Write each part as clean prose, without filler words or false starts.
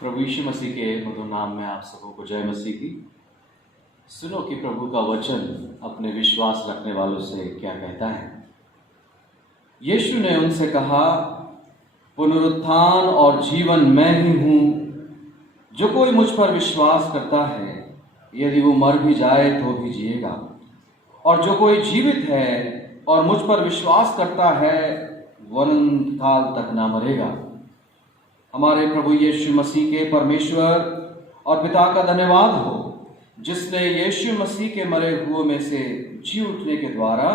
प्रभु यीशु मसीह के मधुर नाम में आप सबों को जय मसीह की। सुनो कि प्रभु का वचन अपने विश्वास रखने वालों से क्या कहता है। यीशु ने उनसे कहा, पुनरुत्थान और जीवन मैं ही हूँ। जो कोई मुझ पर विश्वास करता है, यदि वो मर भी जाए तो भी जिएगा, और जो कोई जीवित है और मुझ पर विश्वास करता है, वो अनंत काल तक ना मरेगा। हमारे प्रभु यीशु मसीह के परमेश्वर और पिता का धन्यवाद हो, जिसने यीशु मसीह के मरे हुए में से जी उठने के द्वारा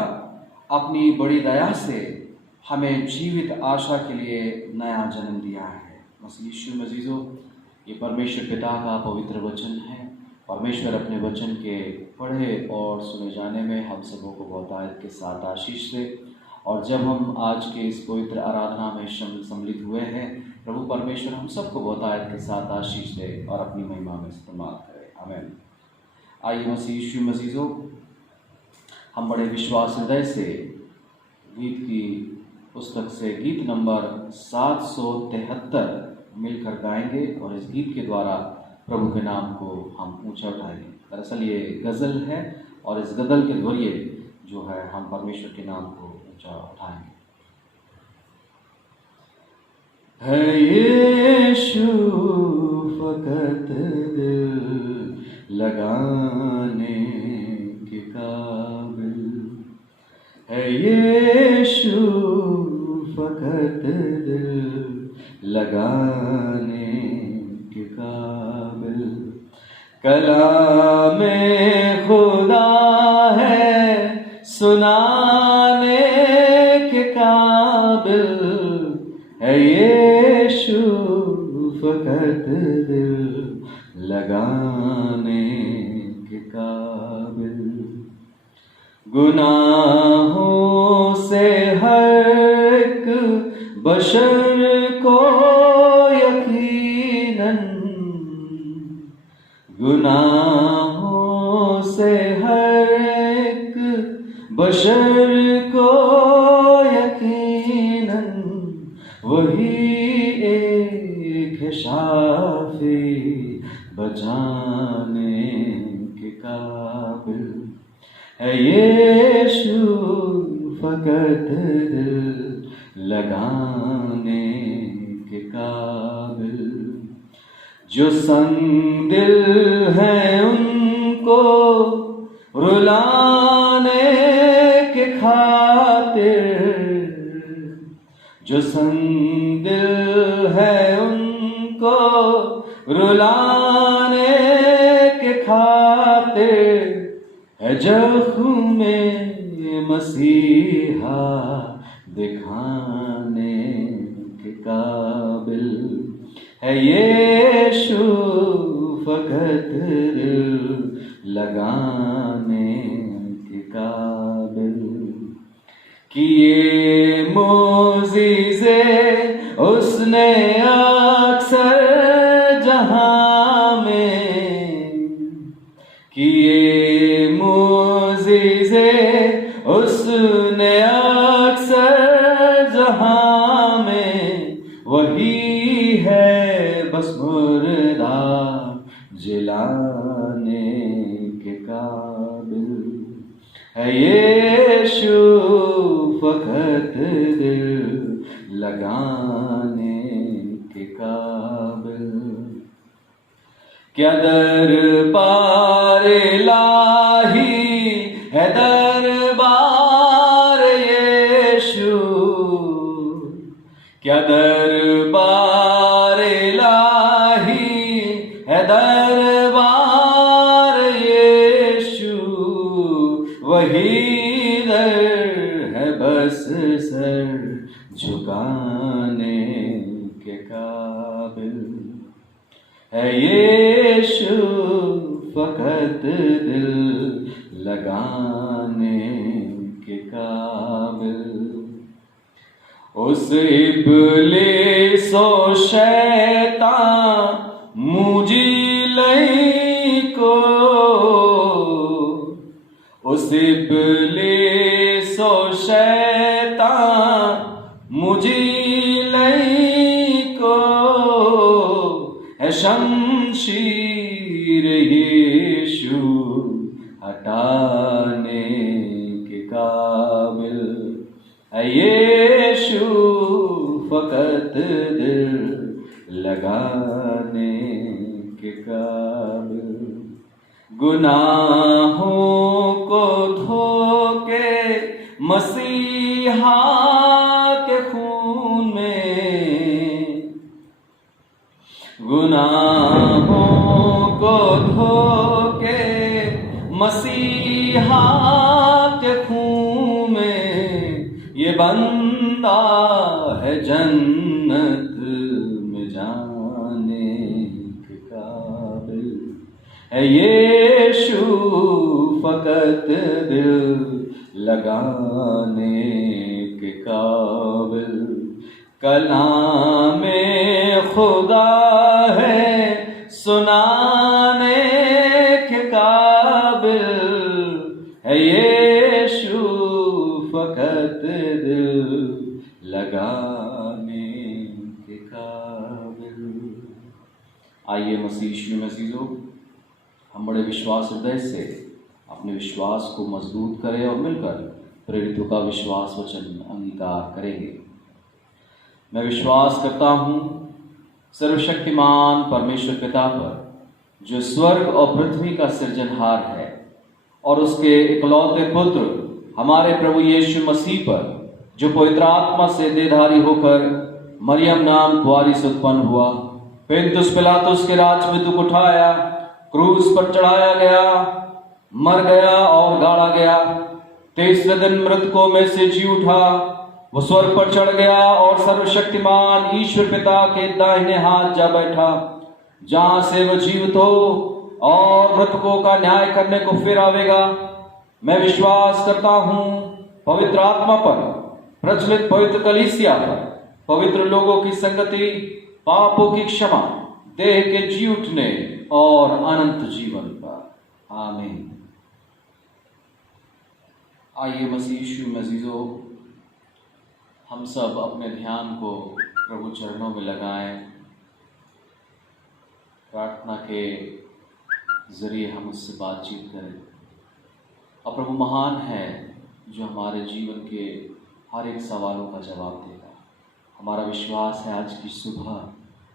अपनी बड़ी दया से हमें जीवित आशा के लिए नया जन्म दिया है। मसीह यीशु मजीजो, ये परमेश्वर पिता का पवित्र वचन है। परमेश्वर अपने वचन के पढ़े और सुने जाने में हम सबों को बहुतायत के साथ आशीष दे। और जब हम आज के इस पवित्र आराधना में सम्मिलित हुए हैं, प्रभु परमेश्वर हम सबको बहुतायत के साथ आशीष दे और अपनी महिमा में इस्तेमाल करे। आमीन। आइए मसीह यीशु मसीजो, हम बड़े विश्वास हृदय से गीत की पुस्तक से गीत नंबर 773 मिलकर गाएंगे और इस गीत के द्वारा प्रभु के नाम को हम ऊंचा उठाएंगे। दरअसल ये गज़ल है और इस गज़ल के जरिए जो है हम परमेश्वर के नाम को ऊंचा उठाएंगे। है यीशु फकत दिल लगाने के काबिल, है यीशु फकत दिल लगाने के काबिल। कलामे खुदा है सुनाने के काबिल, है यीशु फकत दिल लगाने के काबिल। गुनाहों से हर एक बशर को यकीनन, गुनाहों से हर एक बशर को यकीनन, वही एक है शाफी बचाने के काबिल, है यीशु फकत दिल लगाने के काबिल। जो संग दिल है उनको रुलाने के खातिर, जो संग दिल है उनको रुलाने के खातिर, है जख्म में मसीहा दिखाने के काबिल, है यीशु फकत लगाने के काबिल। किए मोज़िज़े उसने अक्सर जहां में, किए मोज़िज़े उसने अक्सर जहां में, वही है बस मुर्दा जिलाने के काबिल। है यीशु फकत दिल लगाने के काबिल। क्या दरबार इलाही है दरबार यीशु, क्या दरबार इलाही है दरबार यीशु, वही दर है बस सर झुकाने के काबिल। है यीशु फकत दिल लगाने के काबिल। उस इब्लीस ओ शैतान मुझी लई को, उस इब्लीस ओ शैतान मुझी लई को, है शमशीर यीशु हटाने के काबिल। है यीशु फकत दिल लगाने के काबिल। गुनाहों को धो के मसीहा के खून में, गुनाहों को धो के मसीहा के खून में, ये बंदा है जन्नत में जाने के काबिल। है यीशु फकत दिल लगाने के काबिल। कलामे खुदा है सुनाने के काबिल। है यीशु फकत दिल लगाने के काबिल। आइए मसीह यीशु में अज़ीज़ों, हम बड़े विश्वास हृदय से अपने विश्वास को मजबूत करें और मिलकर प्रेरितों का विश्वास वचन अंगीकार करेंगे। मैं विश्वास करता हूँ सर्वशक्तिमान परमेश्वर पिता पर, जो स्वर्ग और पृथ्वी का सृजनहार है, और उसके इकलौते पुत्र हमारे प्रभु यीशु मसीह पर, जो पवित्र आत्मा से देहधारी होकर मरियम नाम कुंवारी से उत्पन्न हुआ, पिलातुस पिलातुस के राज में दुख उठाया, क्रूस पर चढ़ाया गया, मर गया और गाड़ा गया, तीसरे दिन मृतकों में से जी उठा, वो स्वर्ग पर चढ़ गया और सर्वशक्तिमान ईश्वर पिता के दाहिने हाथ जा बैठा, जहां से वह जीवित हो और मृतकों का न्याय करने को फिर आवेगा। मैं विश्वास करता हूं पवित्र आत्मा पर, प्रचलित पवित्र कलीसिया पर, पवित्र लोगों की संगति, पापों की क्षमा, देह के जी उठने और अनंत जीवन पर। आमीन। आइए मसीह यीशु में अज़ीज़ों, हम सब अपने ध्यान को प्रभु चरणों में लगाएं। प्रार्थना के जरिए हम उससे बातचीत करें। और प्रभु महान है जो हमारे जीवन के हर एक सवालों का जवाब देगा। हमारा विश्वास है आज की सुबह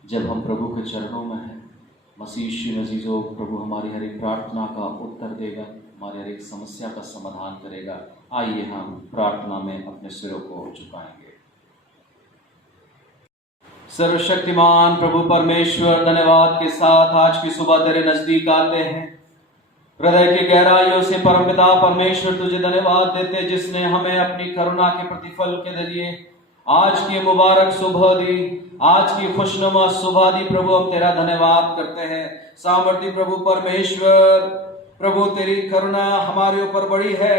जब हम प्रभु के चरणों में हैं, मसीह यीशु में अज़ीज़ों, प्रभु हमारी हर एक प्रार्थना का उत्तर देगा, हमारी हर एक समस्या का समाधान करेगा। आइए हम प्रार्थना में अपने सिरों को झुकाएंगे। सर्वशक्तिमान प्रभु परमेश्वर, धन्यवाद के साथ आज की सुबह तेरे नजदीक आते हैं। हृदय की गहराइयों से परमपिता परमेश्वर तुझे धन्यवाद देते, जिसने हमें अपनी करुणा के प्रतिफल के जरिए आज की मुबारक सुबह दी, आज की खुशनुमा सुबह दी प्रभु, हम तेरा धन्यवाद करते हैं। सामर्थी प्रभु परमेश्वर, प्रभु तेरी करुणा हमारे ऊपर बड़ी है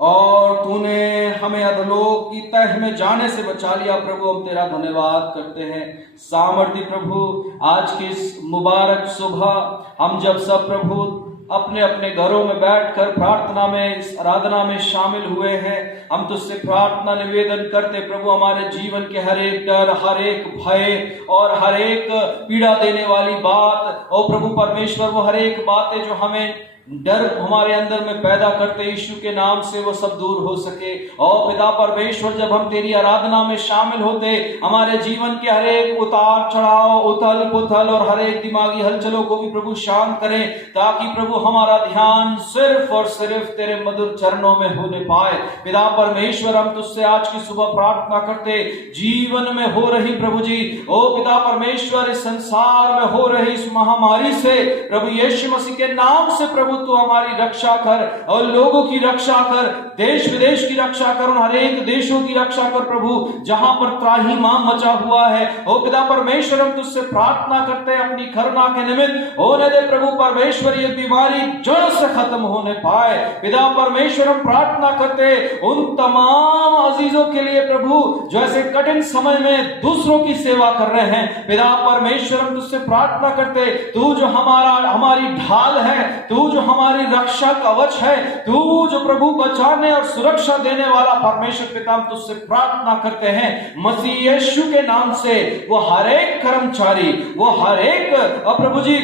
और तूने हमें अधोलोक की तह में जाने से बचा लिया प्रभु, हम तेरा धन्यवाद करते हैं। सामर्थी प्रभु, आज की इस मुबारक सुबह हम जब सब प्रभु अपने अपने घरों में बैठकर प्रार्थना में, इस आराधना में शामिल हुए हैं, हम तुझसे प्रार्थना निवेदन करते प्रभु, हमारे जीवन के हर एक डर, हर एक भय और हर एक पीड़ा देने वाली बात, ओ प्रभु परमेश्वर, वो हर एक बातें जो हमें डर हमारे अंदर में पैदा करते, यीशु के नाम से वो सब दूर हो सके। और पिता परमेश्वर, जब हम तेरी आराधना में शामिल होते, हमारे जीवन के हर एक उतार चढ़ाव, उथल पुथल और हर एक दिमागी हलचलों को भी प्रभु शांत करें, ताकि प्रभु हमारा ध्यान सिर्फ और सिर्फ तेरे मधुर चरणों में होने पाए। पिता परमेश्वर, हम तुझसे आज की सुबह प्रार्थना करते, जीवन में हो रही प्रभु जी, ओ पिता परमेश्वर, इस संसार में हो रही इस महामारी से प्रभु यीशु मसीह के नाम से प्रभु तू हमारी रक्षा कर और लोगों की रक्षा कर, देश विदेश की रक्षा कर, हर एक देशों की रक्षा कर प्रभु, जहां पर त्राहिमाम मचा हुआ है। ओ पिता परमेश्वर, हम तुझसे प्रार्थना करते हैं, अपनी करुणा के निमित्त होने दे प्रभु परमेश्वर, ये बीमारी जड़ से खत्म होने पाए। पिता परमेश्वर, हम प्रार्थना करते उन तमाम अजीजों के लिए प्रभु, जो ऐसे कठिन समय में दूसरों की सेवा कर रहे हैं। पिता परमेश्वर, हम तुझसे प्रार्थना करते, तू जो हमारी ढाल है, तू जो हमारी रक्षा कवच है, तू जो प्रभु बचाने और सुरक्षा देने वाला परमेश्वर पिता, हम तुझसे प्रार्थना करते हैं मसीह यीशु के नाम से, वो हर एक कर्मचारी, वो हर एक प्रभु जी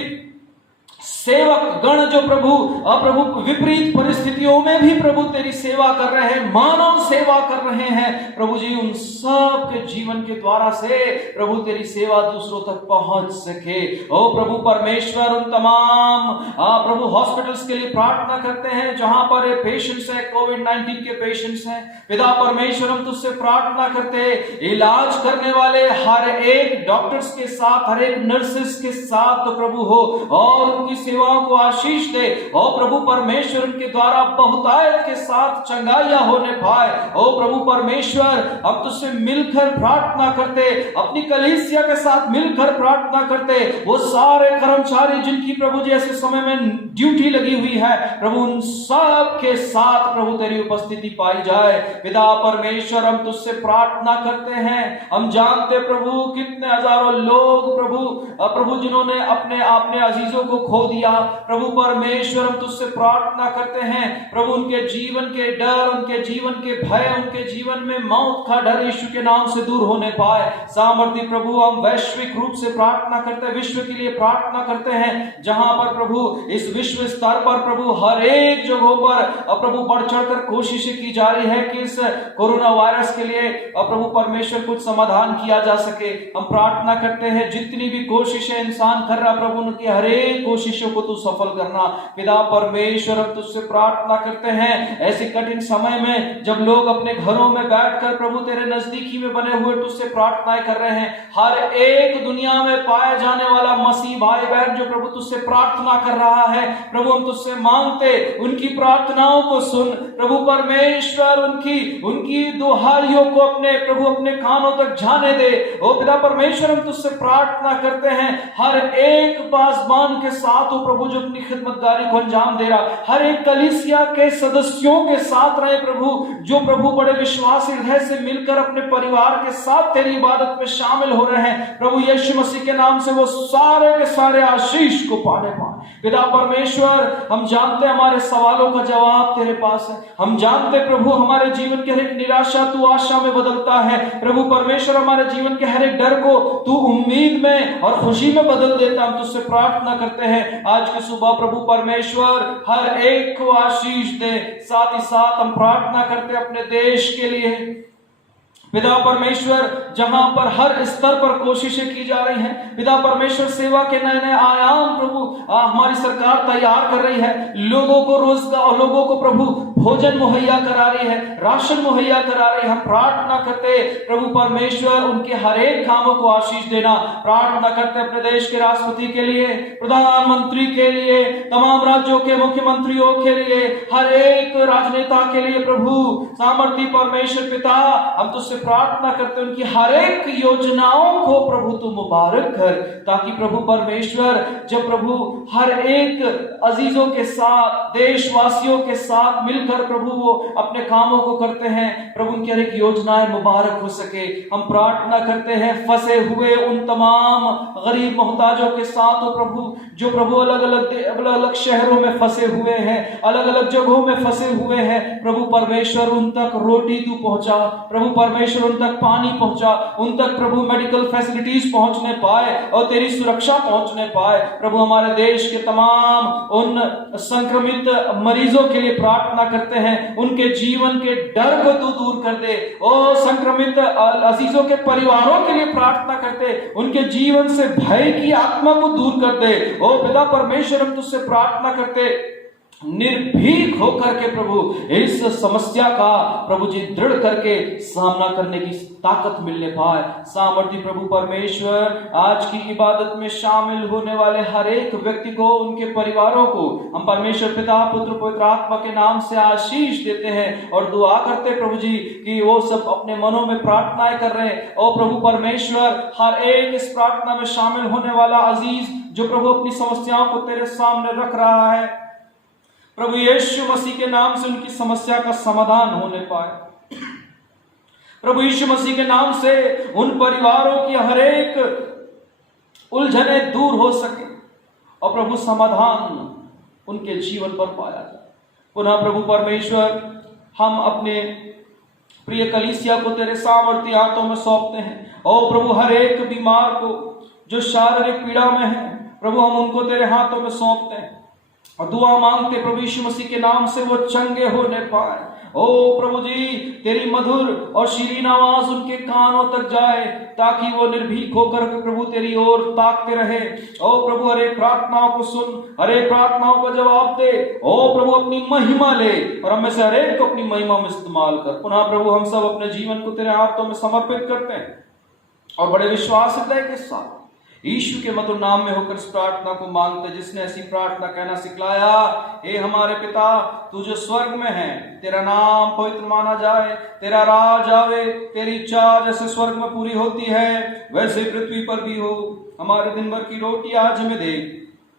सेवक गण जो प्रभु विपरीत परिस्थितियों में भी प्रभु तेरी सेवा कर रहे हैं, मानव सेवा कर रहे हैं प्रभु जी, उन सब के जीवन के द्वारा से प्रभु तेरी सेवा दूसरों तक पहुंच सके। ओ प्रभु परमेश्वर, उन तमाम प्रभु हॉस्पिटल्स के लिए प्रार्थना करते हैं जहां पर पेशेंट्स है, कोविड-19 के पेशेंट्स हैं। पिता परमेश्वर, हम तुझसे प्रार्थना करते, इलाज करने वाले हर एक डॉक्टर्स के साथ, हर एक नर्सेस के साथ तो प्रभु हो और उनकी सेवाओं को आशीष दे। ओ प्रभु परमेश्वर, उनके द्वारा बहुतायत के साथ चंगाइयां होने पाए। ओ प्रभु परमेश्वर, हम तुझसे मिलकर प्रार्थना करते, अपनी कलीसिया के साथ मिलकर प्रार्थना करते, वो सारे कर्मचारी जिनकी प्रभु जी ऐसे समय में ड्यूटी लगी हुई है प्रभु, उन सब के साथ प्रभु तेरी उपस्थिति पाई जाए। पिता परमेश्वर, हम तुझसे प्रार्थना करते हैं, हम जानते प्रभु कितने हजारों लोग प्रभु जिन्होंने अपने अजीजों को खो दिया प्रभु परमेश्वर, हम तुझसे प्रार्थना करते हैं प्रभु, उनके जीवन के डर, उनके जीवन के भय, उनके जीवन में मौत का डर यीशु के नाम से दूर होने पाए। सामर्थी प्रभु, हम वैश्विक रूप से प्रार्थना करते हैं, विश्व के लिए प्रार्थना करते हैं, जहां पर प्रभु इस विश्व स्तर पर प्रभु हर एक जगहों पर प्रभु बढ़ चढ़कर कोशिशें की जा रही है कि इस कोरोना वायरस के लिए प्रभु परमेश्वर कुछ समाधान किया जा सके। हम प्रार्थना करते हैं, जितनी भी कोशिशें इंसान कर रहा प्रभु, उनकी हर एक कोशिशों को तू सफल करना। पिता परमेश्वर, हम तुझसे प्रार्थना करते हैं, ऐसे कठिन समय में जब लोग अपने घरों में बैठकर प्रभु तेरे नजदीकी में बने हुए तुझसे प्रार्थनाएं कर रहे हैं, हर एक दुनिया में पाया जाने वाला मसीह भाई बहन जो प्रभु तुझसे प्रार्थना कर रहा है प्रभु, हम तुझसे मांगते उनकी प्रार्थनाओं को सुन प्रभु परमेश्वर, उनकी दुहाइयों को अपने कानों तक जाने दे। ओ पिता परमेश्वर, हम तुझसे प्रार्थना करते हैं, हर एक पासबान के साथ हो प्रभु जो अपनी खिदमतगारी को अंजाम दे रहा, हर एक कलीसिया के सदस्यों के साथ रहे प्रभु, जो प्रभु बड़े विश्वासी हृदय से मिलकर अपने परिवार के साथ तेरी इबादत में शामिल हो रहे हैं प्रभु यीशु मसीह के नाम से, वो सारे के सारे आशीष को पाने पाए। पिता परमेश्वर, हम जानते हमारे सवालों का जवाब तेरे पास है, हम जानते प्रभु हमारे जीवन की हर एक निराशा तू आशा में बदलता है प्रभु परमेश्वर, हमारे जीवन के हर एक डर को तू उम्मीद में और खुशी में बदल देता। हम तुझसे प्रार्थना करते हैं आज की सुबह प्रभु परमेश्वर हर एक को आशीष दे। साथ ही साथ हम प्रार्थना करते हैं अपने देश के लिए पिता परमेश्वर, जहां पर हर स्तर पर कोशिशें की जा रही हैं पिता परमेश्वर, सेवा के नए नए आयाम प्रभु हमारी सरकार तैयार कर रही है, लोगों को रोजगार, लोगों को प्रभु भोजन मुहैया करा रही है, राशन मुहैया करा रही है। हम प्रार्थना करते प्रभु परमेश्वर उनके हर एक कामों को आशीष देना। प्रार्थना करते अपने देश के राष्ट्रपति के लिए, प्रधानमंत्री के लिए, तमाम राज्यों के मुख्यमंत्रियों के लिए, हर एक राजनेता के लिए प्रभु सामर्थी परमेश्वर पिता, हम तुझसे प्रार्थना करते उनकी हर एक योजनाओं को प्रभु तू मुबारक कर, ताकि प्रभु परमेश्वर जब प्रभु हर एक अजीजों के साथ, देशवासियों के साथ मिलकर प्रभु वो अपने कामों को करते हैं, प्रभु उनकी हर एक योजनाएं मुबारक हो सके। हम प्रार्थना करते हैं फंसे हुए उन तमाम गरीब मोहताजों के साथ, और प्रभु जो प्रभु अलग अलग शहरों में फंसे हुए हैं, अलग अलग जगहों में फंसे हुए हैं, प्रभु परमेश्वर उन तक रोटी तू पहुंचा, प्रभु परमेश्वर उन तक पानी पहुंचा, उन तक प्रभु मेडिकल फैसिलिटीज पहुंचने पाए और तेरी सुरक्षा पहुंचने पाए। प्रभु हमारे देश के तमाम उन संक्रमित मरीजों के लिए प्रार्थना करते हैं, उनके जीवन के डर को तू दूर कर दे। ओ संक्रमित अजीजों के परिवारों के लिए प्रार्थना करते, उनके जीवन से भय की आत्मा को दूर कर दे। ओ पिता परमेश्वर हम तुझसे प्रार्थना करते निर्भीक होकर के प्रभु इस समस्या का प्रभु जी दृढ़ करके सामना करने की ताकत मिलने पाए। सामर्थी प्रभु परमेश्वर आज की इबादत में शामिल होने वाले हर एक व्यक्ति को, उनके परिवारों को हम परमेश्वर पिता पुत्र पवित्र आत्मा के नाम से आशीष देते हैं और दुआ करते प्रभु जी कि वो सब अपने मनों में प्रार्थनाएं कर रहे हैं। और प्रभु परमेश्वर हर एक इस प्रार्थना में शामिल होने वाला अजीज जो प्रभु अपनी समस्याओं को तेरे सामने रख रहा है, प्रभु यीशु मसीह के नाम से उनकी समस्या का समाधान होने पाए। प्रभु यीशु मसीह के नाम से उन परिवारों की हर एक उलझने दूर हो सके और प्रभु समाधान उनके जीवन पर पाया जाए। पुनः प्रभु परमेश्वर हम अपने प्रिय कलीसिया को तेरे सामर्थी हाथों में सौंपते हैं। और प्रभु हर एक बीमार को जो शारीरिक पीड़ा में है, प्रभु हम उनको तेरे हाथों में सौंपते हैं और दुआ मांगते प्रभु यीशु मसीह के नाम से वो चंगे होने पाए। ओ प्रभु जी तेरी मधुर और शीरीन आवाज उनके कानों तक जाए, ताकि वो निर्भीक होकर के प्रभु तेरी ओर ताकते रहे। ओ प्रभु हर एक प्रार्थनाओं को सुन, हर एक प्रार्थनाओं को जवाब दे। ओ प्रभु अपनी महिमा ले और हम में से हर एक को अपनी महिमा में इस्तेमाल कर। पुनः प्रभु हम सब अपने जीवन को तेरे हाथों में समर्पित करते हैं और बड़े विश्वास हृदय के साथ यीशु के मधुर नाम में होकर इस प्रार्थना को मांगते, जिसने ऐसी प्रार्थना कहना सिखलाया। हे हमारे पिता तू जो स्वर्ग में है, तेरा नाम पवित्र माना जाए, तेरा राज आवे, तेरी इच्छा जैसे स्वर्ग में पूरी होती है वैसे पृथ्वी पर भी हो। हमारे दिन भर की रोटी आज हमें दे,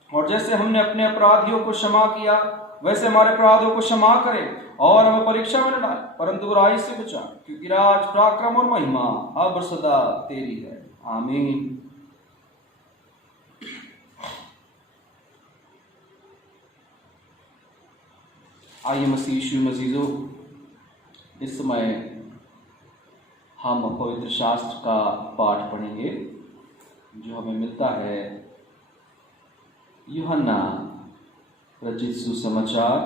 और जैसे हमने अपने अपराधियों को क्षमा किया वैसे हमारे अपराधों को क्षमा करे, और हमें परीक्षा में न डाल परंतु बुराई से बचा, क्योंकि राज पराक्रम और महिमा अब सदा तेरी है। आमीन। आइए मसीह यीशु मजीजों, इस समय हम पवित्र शास्त्र का पाठ पढ़ेंगे जो हमें मिलता है यूहन्ना रचित सुसमाचार,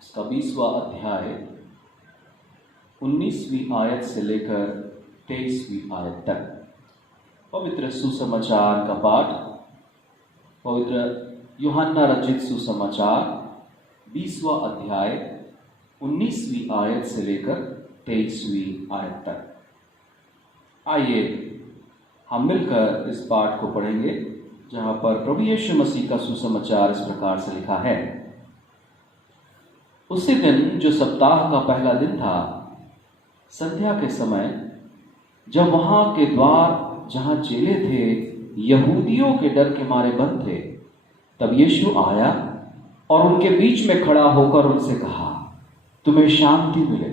इसका 20वां अध्याय 19वीं आयत से लेकर 23वीं आयत तक। पवित्र सुसमाचार का पाठ, पवित्र यूहन्ना रचित सुसमाचार 20वां अध्याय 19वीं आयत से लेकर 23वीं आयत तक। आइए हम मिलकर इस पाठ को पढ़ेंगे, जहां पर प्रभु यीशु मसीह का सुसमाचार इस प्रकार से लिखा है। उसी दिन जो सप्ताह का पहला दिन था, संध्या के समय, जब वहां के द्वार जहां चेले थे यहूदियों के डर के मारे बंद थे, तब यीशु आया और उनके बीच में खड़ा होकर उनसे कहा, तुम्हें शांति मिले।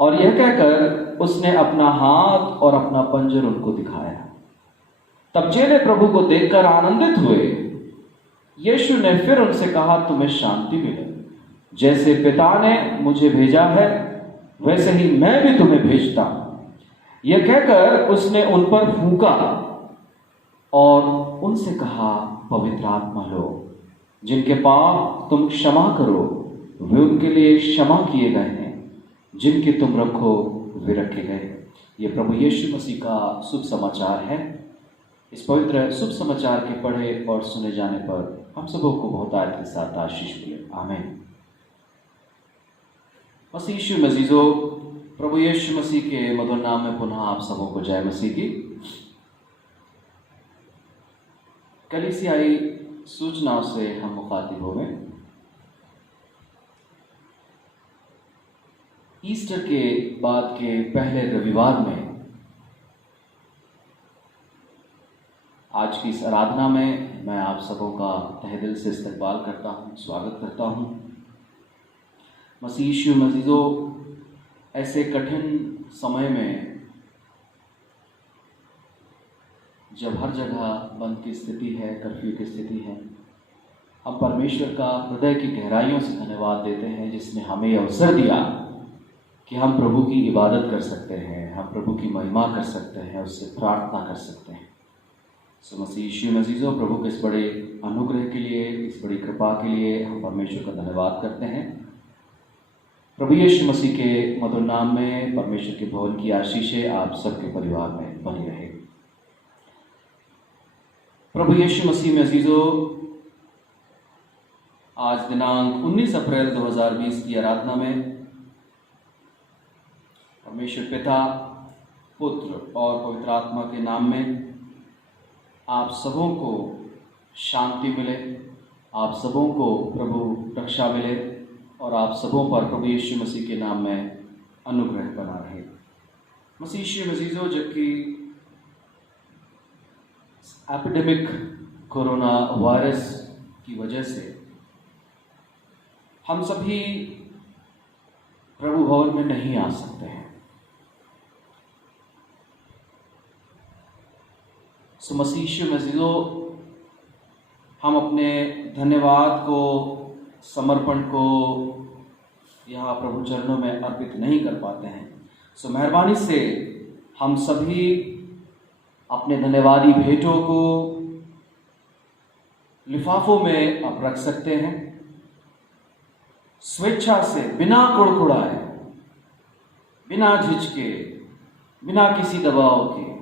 और यह कहकर उसने अपना हाथ और अपना पंजर उनको दिखाया। तब चेले प्रभु को देखकर आनंदित हुए। यीशु ने फिर उनसे कहा, तुम्हें शांति मिले। जैसे पिता ने मुझे भेजा है वैसे ही मैं भी तुम्हें भेजता हूं। यह कहकर उसने उन पर फूंका और उनसे कहा, पवित्र आत्मा लो। जिनके पाप तुम क्षमा करो वे उनके लिए क्षमा किए गए हैं, जिनके तुम रखो वे रखे गए। ये प्रभु यीशु मसीह का शुभ समाचार है। इस पवित्र शुभ समाचार के पढ़े और सुने जाने पर हम सबों को बहुत आयत के साथ आशीष मिले। आमीन। मसीह यीशु में अज़ीज़ों, प्रभु यीशु मसीह के मधुर नाम में पुनः आप सबों को जय मसीह की। कलीसियाई सूचनाओं से हम मुखातिब हुए। ईस्टर के बाद के पहले रविवार में आज की इस आराधना में मैं आप सबों का तहे दिल से इस्तकबाल करता हूँ, स्वागत करता हूँ। मसीह यीशु में अज़ीज़ों, ऐसे कठिन समय में जब हर जगह बंद की स्थिति है, कर्फ्यू की स्थिति है, हम परमेश्वर का हृदय की गहराइयों से धन्यवाद देते हैं जिसने हमें यह अवसर दिया कि हम प्रभु की इबादत कर सकते हैं, हम प्रभु की महिमा कर सकते हैं, उससे प्रार्थना कर सकते हैं। सो मसीह यीशु में अज़ीज़ों, प्रभु के इस बड़े अनुग्रह के लिए, इस बड़ी कृपा के लिए हम परमेश्वर का धन्यवाद करते हैं। प्रभु यीशु मसीह के मधुर नाम में परमेश्वर के भवन की आशीषें आप सबके परिवार में बनी रहे। प्रभु यीशु मसीह में अज़ीज़ों, आज दिनांक 19 अप्रैल 2020 की आराधना में परमेश्वर पिता, पुत्र और पवित्र आत्मा के नाम में आप सबों को शांति मिले, आप सबों को प्रभु रक्षा मिले और आप सबों पर प्रभु यीशु मसीह के नाम में अनुग्रह बना रहे। मसीह यीशु में अज़ीज़ों, जबकि एपिडेमिक कोरोना वायरस की वजह से हम सभी प्रभु भवन में नहीं आ सकते हैं, सो मसीह यीशु में अज़ीज़ों, हम अपने धन्यवाद को, समर्पण को यहाँ प्रभु चरणों में अर्पित नहीं कर पाते हैं। सो मेहरबानी से हम सभी अपने धन्यवादी भेंटों को लिफाफों में अब रख सकते हैं। स्वेच्छा से, बिना कुड़कुड़ाए, बिना झिझके, बिना किसी दबाव के,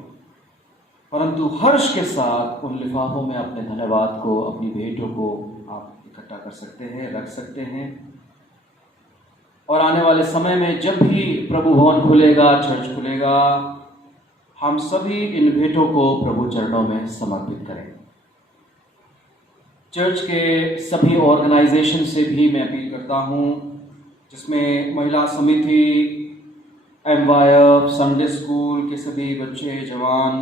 परंतु हर्ष के साथ उन लिफाफों में अपने धन्यवाद को, अपनी भेंटों को आप इकट्ठा कर सकते हैं, रख सकते हैं। और आने वाले समय में जब भी प्रभु भवन खुलेगा, चर्च खुलेगा, हम सभी इन भेंटों को प्रभु चरणों में समर्पित करें। चर्च के सभी ऑर्गेनाइजेशन से भी मैं अपील करता हूँ, जिसमें महिला समिति, एमवाईएफ, संडे स्कूल के सभी बच्चे, जवान,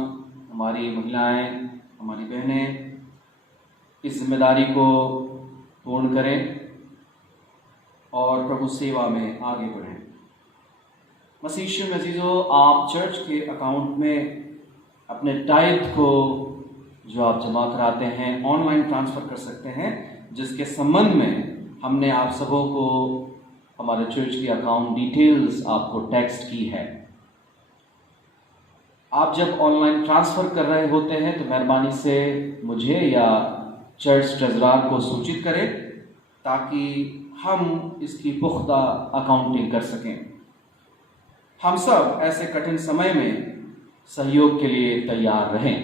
हमारी महिलाएं, हमारी बहनें इस जिम्मेदारी को पूर्ण करें और प्रभु सेवा में आगे बढ़ें। मसीह यीशु में अज़ीज़ों, आप चर्च के अकाउंट में अपने टाइथ को जो आप जमा कराते हैं ऑनलाइन ट्रांसफ़र कर सकते हैं, जिसके संबंध में हमने आप सबों को हमारे चर्च की अकाउंट डिटेल्स आपको टेक्स्ट की है। आप जब ऑनलाइन ट्रांसफ़र कर रहे होते हैं तो मेहरबानी से मुझे या चर्च ट्रेजरार को सूचित करें ताकि हम इसकी पुख्ता अकाउंटिंग कर सकें। हम सब ऐसे कठिन समय में सहयोग के लिए तैयार रहें।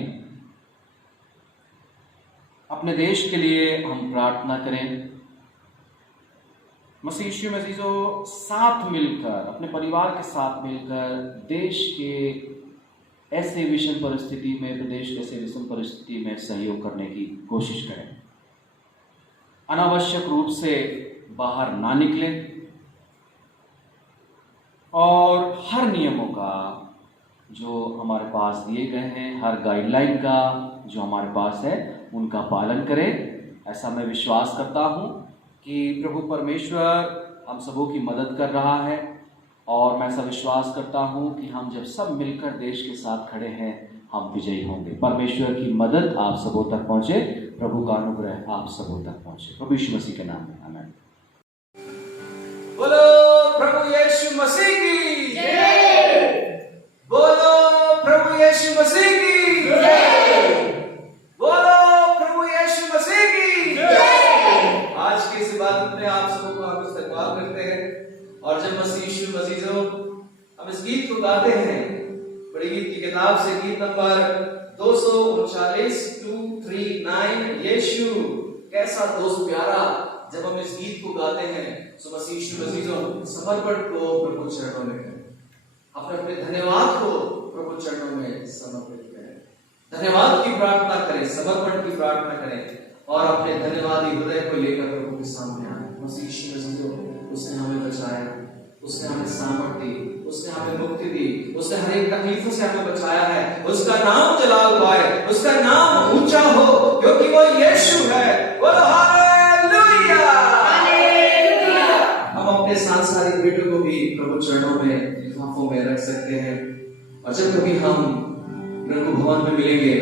अपने देश के लिए हम प्रार्थना करें। मसीह यीशु में अज़ीज़ों, साथ मिलकर, अपने परिवार के साथ मिलकर देश के ऐसे विषम परिस्थिति में, प्रदेश के ऐसे विषम परिस्थिति में सहयोग करने की कोशिश करें। अनावश्यक रूप से बाहर ना निकलें और हर नियमों का जो हमारे पास दिए गए हैं, हर गाइडलाइन का जो हमारे पास है, उनका पालन करें। ऐसा मैं विश्वास करता हूँ कि प्रभु परमेश्वर हम सबों की मदद कर रहा है और मैं ऐसा विश्वास करता हूँ कि हम जब सब मिलकर देश के साथ खड़े हैं, हम विजयी होंगे। परमेश्वर की मदद आप सबों तक पहुँचे, प्रभु का अनुग्रह आप सबों तक पहुँचे। प्रभु यीशु मसीह के नाम में आमीन। बोलो प्रभु यीशु मसीह की जय। बोलो प्रभु यीशु मसीह की जय। बोलो प्रभु यीशु मसीह की जय। आज की इस इबादत में आप सबों को हम इस्तकबाल करते हैं और जब मसीह यीशु अज़ीज़ों, हम इस गीत को गाते हैं, बड़ी गीत की किताब से गीत नंबर 239, 239, यीशु कैसा दोस्त प्यारा, जब हम इस गीत को गाते हैं तो मसीह यीशु मसीह समर्पण को प्रभु चरणों में करें, अपने अपने धन्यवाद को प्रभु चरणों में समर्पित करें, धन्यवाद की प्रार्थना करें, समर्पण की प्रार्थना करें और अपने धन्यवादी हृदय को लेकर प्रभु के सामने आए। मसीह यीशु मसीह उसने हमें बचाया, उसने हमें सामर्थ दी, उसने हमें मुक्ति दी, उसने हर एक तकलीफों से हमें बचाया है। उसका नाम जलाल पाए, उसका नाम ऊंचा हो, क्योंकि वो यीशु है। बोलो हालेलुया, हालेलुया। हम अपने सांसारिक बेटों को भी प्रभु चरणों में लिफाफों में रख सकते हैं और जब कभी हम प्रभु भवन में मिलेंगे,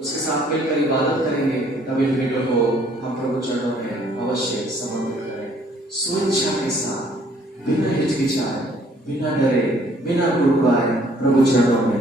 उसके साथ मिलकर इबादत करेंगे, तब इन बेटों को हम प्रभु चरणों में अवश्य समर्पित करें, स्वेच्छा के साथ, बिना हिचकिचाए, बिना डरे, बिना गुड़गुड़ाए प्रभु चरणों में।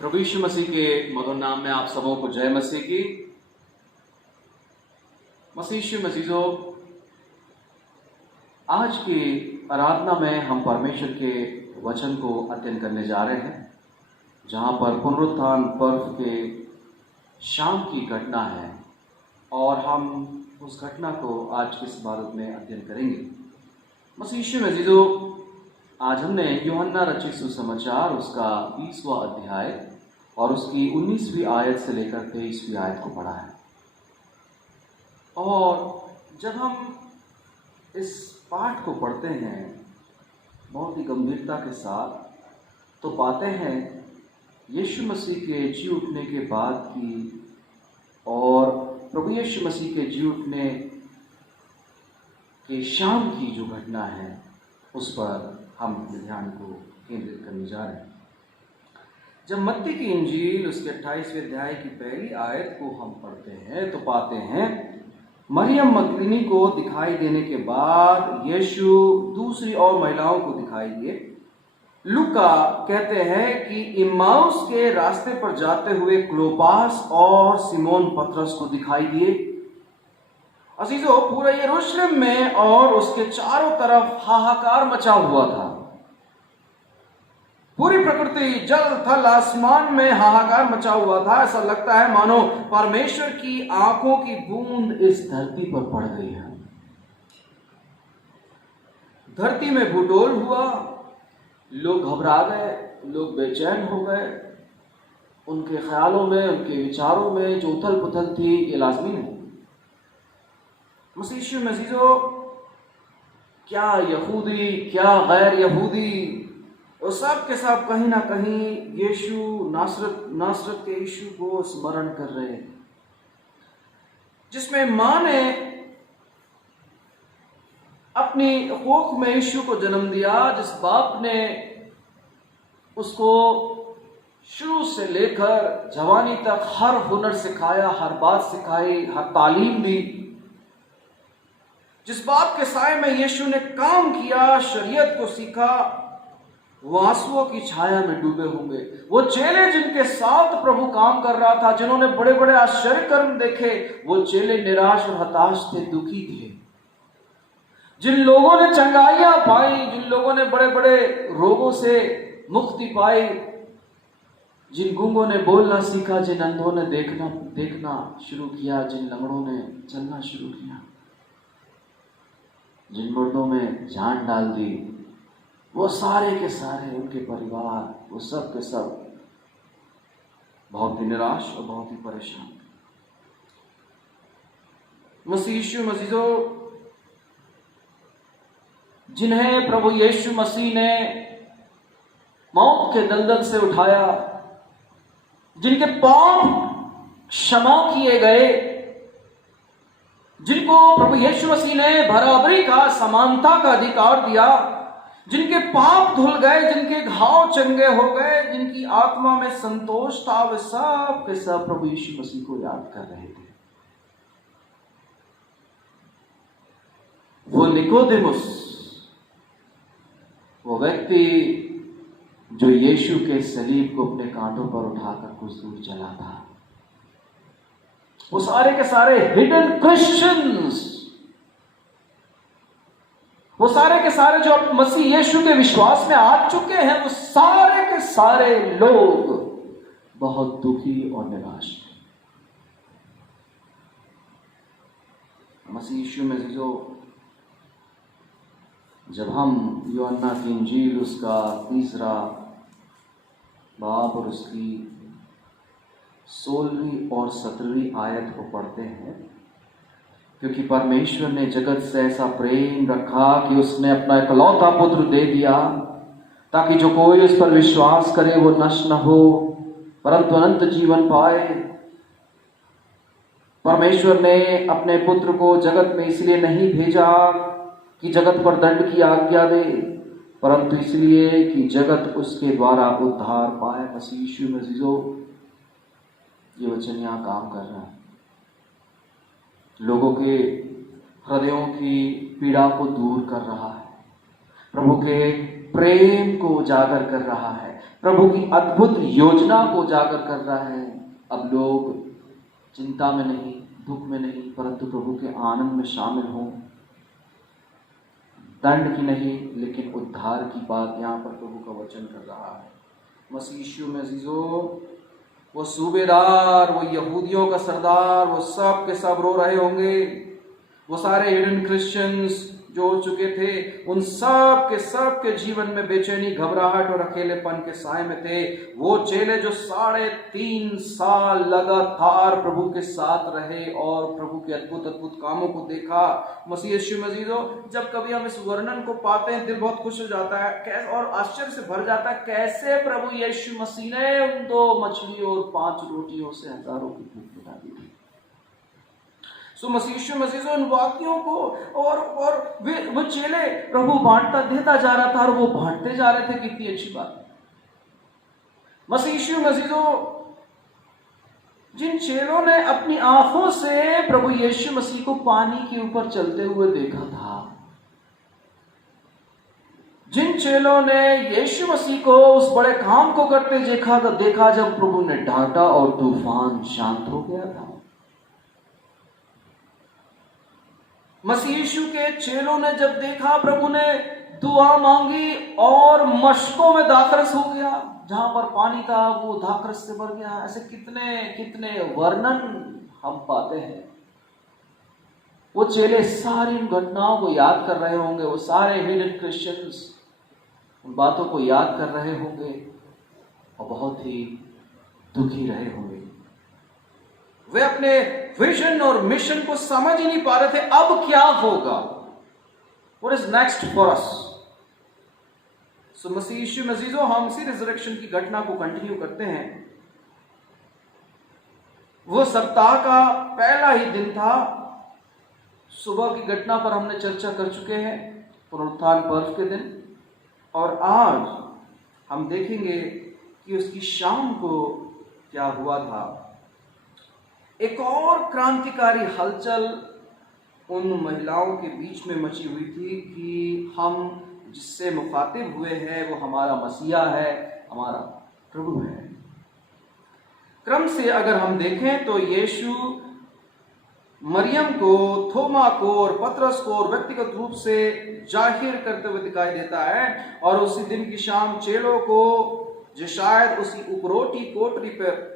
प्रभु यीशु मसीह के मधुर नाम में आप सबों को जय मसीह की। मसीह यीशु मसीहो, आज की आराधना में हम परमेश्वर के वचन को अध्ययन करने जा रहे हैं, जहां पर पुनरुत्थान पर्व के शाम की घटना है और हम उस घटना को आज की इस इबादत में अध्ययन करेंगे। मसीह यीशु मसीहो, आज हमने यूहन्ना रचित सुसमाचार उसका 20वां अध्याय और उसकी 19वीं आयत से लेकर 23वीं आयत को पढ़ा है। और जब हम इस पाठ को पढ़ते हैं बहुत ही गंभीरता के साथ, तो पाते हैं यीशु मसीह के जी उठने के बाद की और प्रभु यीशु मसीह के जी उठने के शाम की जो घटना है, उस पर हम ध्यान को केंद्रित करने जा रहे हैं। जब मत्ती की इंजील उसके 28वें अध्याय की पहली आयत को हम पढ़ते हैं, तो पाते हैं मरियम मगदलीनी को दिखाई देने के बाद यीशु दूसरी और महिलाओं को दिखाई दिए। लूका कहते हैं कि इम्माउस के रास्ते पर जाते हुए क्लोपास और सिमोन पतरस को दिखाई दिए। अजीजों, पूरा यरूशलेम में और उसके चारों तरफ हाहाकार मचा हुआ था। पूरी प्रकृति, जल थल आसमान में हाहाकार मचा हुआ था। ऐसा लगता है मानो परमेश्वर की आंखों की बूंद इस धरती पर पड़ गई है। धरती में भूडोल हुआ, लोग घबरा गए, लोग बेचैन हो गए। उनके ख्यालों में, उनके विचारों में जो उथल पुथल थी, ये लाजमी है। मसीह यीशु मसीहो, क्या यहूदी क्या गैर यहूदी, वो सब के सब कहीं ना कहीं यीशु नासरत के यीशु को स्मरण कर रहे हैं, जिसमें मां ने अपनी कोख में यीशु को जन्म दिया, जिस बाप ने उसको शुरू से लेकर जवानी तक हर हुनर सिखाया, हर बात सिखाई, हर तालीम दी, जिस बाप के साए में यीशु ने काम किया, शरीयत को सीखा, वो आंसुओं की छाया में डूबे होंगे। वो चेले जिनके साथ प्रभु काम कर रहा था, जिन्होंने बड़े बड़े आश्चर्य कर्म देखे, वो चेले निराश और हताश थे, दुखी थे। जिन लोगों ने चंगाइयां पाई, जिन लोगों ने बड़े बड़े रोगों से मुक्ति पाई, जिन गूंगों ने बोलना सीखा, जिन अंधों ने देखना शुरू किया, जिन लंगड़ों ने चलना शुरू किया, जिन मुर्दों में जान डाल दी, वो सारे के सारे उनके परिवार, वो सब के सब बहुत ही निराश और बहुत ही परेशान। मसीह यीशु मसीहो, जिन्हें प्रभु यीशु मसीह ने मौत के दलदल से उठाया, जिनके पाप क्षमा किए गए, जिनको प्रभु यीशु मसीह ने बराबरी का, समानता का अधिकार दिया, जिनके पाप धुल गए, जिनके घाव चंगे हो गए, जिनकी आत्मा में संतोष था, वे सब के सब प्रभु यीशु मसीह को याद कर रहे थे। वो निकोदेमुस, वो व्यक्ति जो यीशु के सलीब को अपने कांधों पर उठाकर कुछ दूर चला था, वो सारे के सारे हिडन क्रिश्चियंस, वो सारे के सारे जो मसीह यीशु के विश्वास में आ चुके हैं, वो सारे के सारे लोग बहुत दुखी और निराश थे। मसीह यीशु में जो जब हम यूहन्ना की इंजील उसका 3 बाब और उसकी 16वीं और 17वीं आयत को पढ़ते हैं, क्योंकि परमेश्वर ने जगत से ऐसा प्रेम रखा कि उसने अपना इकलौता पुत्र दे दिया, ताकि जो कोई उस पर विश्वास करे वो नष्ट न हो परंतु अनंत जीवन पाए। परमेश्वर ने अपने पुत्र को जगत में इसलिए नहीं भेजा कि जगत पर दंड की आज्ञा दे, परंतु इसलिए कि जगत उसके द्वारा उद्धार पाए। मसीह यीशु में ये वचन यहाँ काम कर रहा है, लोगों के हृदयों की पीड़ा को दूर कर रहा है, प्रभु के प्रेम को उजागर कर रहा है, प्रभु की अद्भुत योजना को उजागर कर रहा है। अब लोग चिंता में नहीं, दुख में नहीं, परंतु प्रभु के आनंद में शामिल हों। दंड की नहीं लेकिन उद्धार की बात यहाँ पर प्रभु का वचन कर रहा है। मसीह यीशु में वो सूबेदार, वो यहूदियों का सरदार, वो सब के सब रो रहे होंगे। वो सारे हिडन क्रिश्चियंस जो हो चुके थे, उन सब के जीवन में बेचैनी, घबराहट और अकेलेपन के साए में थे। वो चेले जो 3.5 साल लगातार प्रभु के साथ रहे और प्रभु के अद्भुत अद्भुत कामों को देखा। मसीह यीशु मसीह, जब कभी हम इस वर्णन को पाते हैं, दिल बहुत खुश हो जाता है, कैसे और आश्चर्य से भर जाता है, कैसे प्रभु यीशु मसीह ने उन 2 मछली और 5 रोटियों से हजारों की भूख मिटा दी थी। मसीह यीशु मसीह उन वाक्यों को और वो चेले प्रभु बांटता देता जा रहा था और वो बांटते जा रहे थे। कितनी अच्छी बात। मसीह यीशु मसीह, जिन चेलों ने अपनी आंखों से प्रभु यीशु मसीह को पानी के ऊपर चलते हुए देखा था, जिन चेलों ने यीशु मसीह को उस बड़े काम को करते देखा जब प्रभु ने डांटा और तूफान शांत हो गया था। मसीह यीशु के चेलों ने जब देखा, प्रभु ने दुआ मांगी और मशकों में दाखरस हो गया, जहां पर पानी था वो दाखरस से भर गया। ऐसे कितने कितने वर्णन हम पाते हैं। वो चेले सारी इन घटनाओं को याद कर रहे होंगे, वो सारे हिडन क्रिश्चियंस उन बातों को याद कर रहे होंगे और बहुत ही दुखी रहे होंगे। वे अपने विजन और मिशन को समझ ही नहीं पा रहे थे, अब क्या होगा, what is next for us. मसीह यीशु मसीह, हम इसी रिजरेक्शन की घटना को कंटिन्यू करते हैं। वो सप्ताह का पहला ही दिन था। सुबह की घटना पर हमने चर्चा कर चुके हैं, पुनरुत्थान पर्व के दिन, और आज हम देखेंगे कि उसकी शाम को क्या हुआ था। एक और क्रांतिकारी हलचल उन महिलाओं के बीच में मची हुई थी कि हम जिससे मुखातिब हुए हैं वो हमारा मसीहा है, हमारा प्रभु है। क्रम से अगर हम देखें तो यीशु मरियम को, थोमा को और पतरस को और व्यक्तिगत रूप से जाहिर करते हुए दिखाई देता है। और उसी दिन की शाम चेलों को, जो शायद उसी उपरोटी कोठरी पर